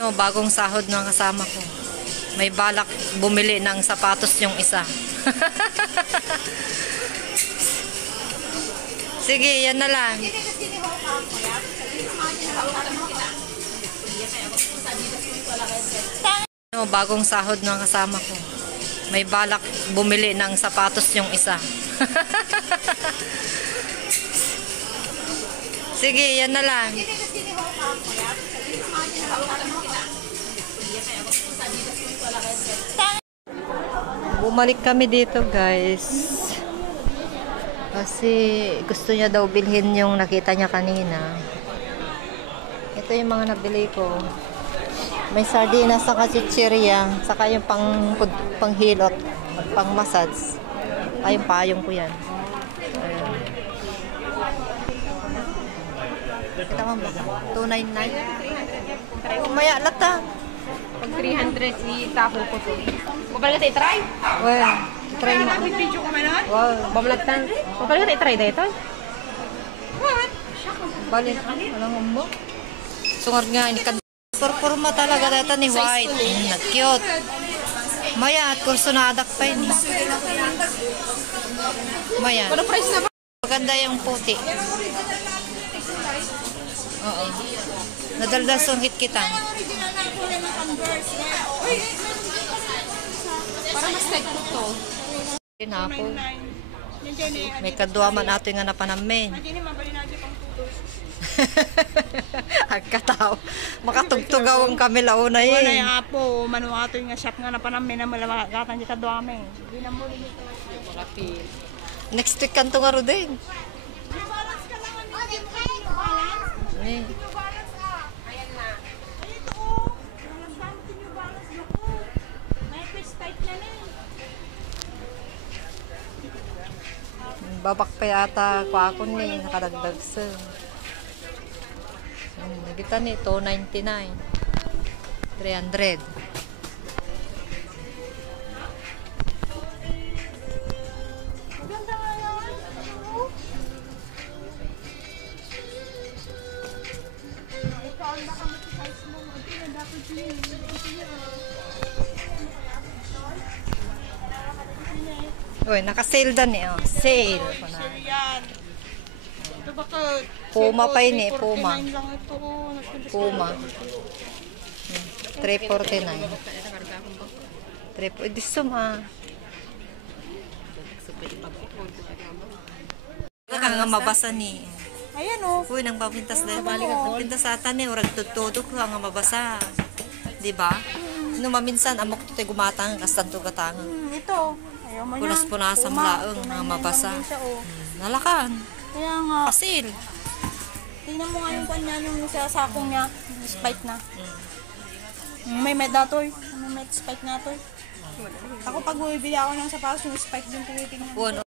Bagong sahod ng kasama ko. May balak bumili ng sapatos yung isa. Sige, yan na lang. Bagong sahod ng kasama ko. May balak bumili ng sapatos yung isa. Sige, yan na lang. Bumalik kami dito, guys. Kasi gusto niya daw bilhin yung nakita niya kanina. Ito yung mga nabili ko. May sardinas sa chichirya, saka yung panghilot, pang massage. Ay, yung payong ko yan. Ayan. Kita mo ba? 299? Umaya lata. Pag 300, itapo ko to. Kapag ka try? Well, try mo. Wow. Bamalagtan. Kapag ka try dito? What? Balik. Alam mo? Sungar nga, ini kan performa talaga data ni white. Cute. Maya, at kurso na adak pa yun. Maya. Ano price na ba? Maganda yung puti. Oo. Nadaldasong hit kita. Para mas like to. Pinapo. May kaduaman nato yung napanamin. Agkataw. Makatugtugaw ang kami launa eh. Wala yung apo. Manuato yung shop nga napanamin na malagatan di kaduamin. Next week kanto nga ro din. Eh. Babak pa yata ko ako ni nakadagdag sa. Kita ni 299. 300. Uy, naka-sale dan eh. Oh. Sale. Ito baka Puma pa yun eh. Puma. lang ito. Puma. 349. Gusto mo. Nga mabasa ni. Ayan o. Uy, nang papintas na yun. Pintas sa atan eh. Urag tutudok nga mabasa. Diba? No, maminsan, amok ito gumatang. Kastanto gatangan. Ito. Ayaw mo yan. Punas-punasang laang nga mabasa. Nalakan. Kaya nga. Pasil. Tingnan mo nga yung kanya yung sa sakong niya. Spike na. May med na to. May med spike na to. Ako pag bumibili ako ng sapatos, yung spike din tinitingnan.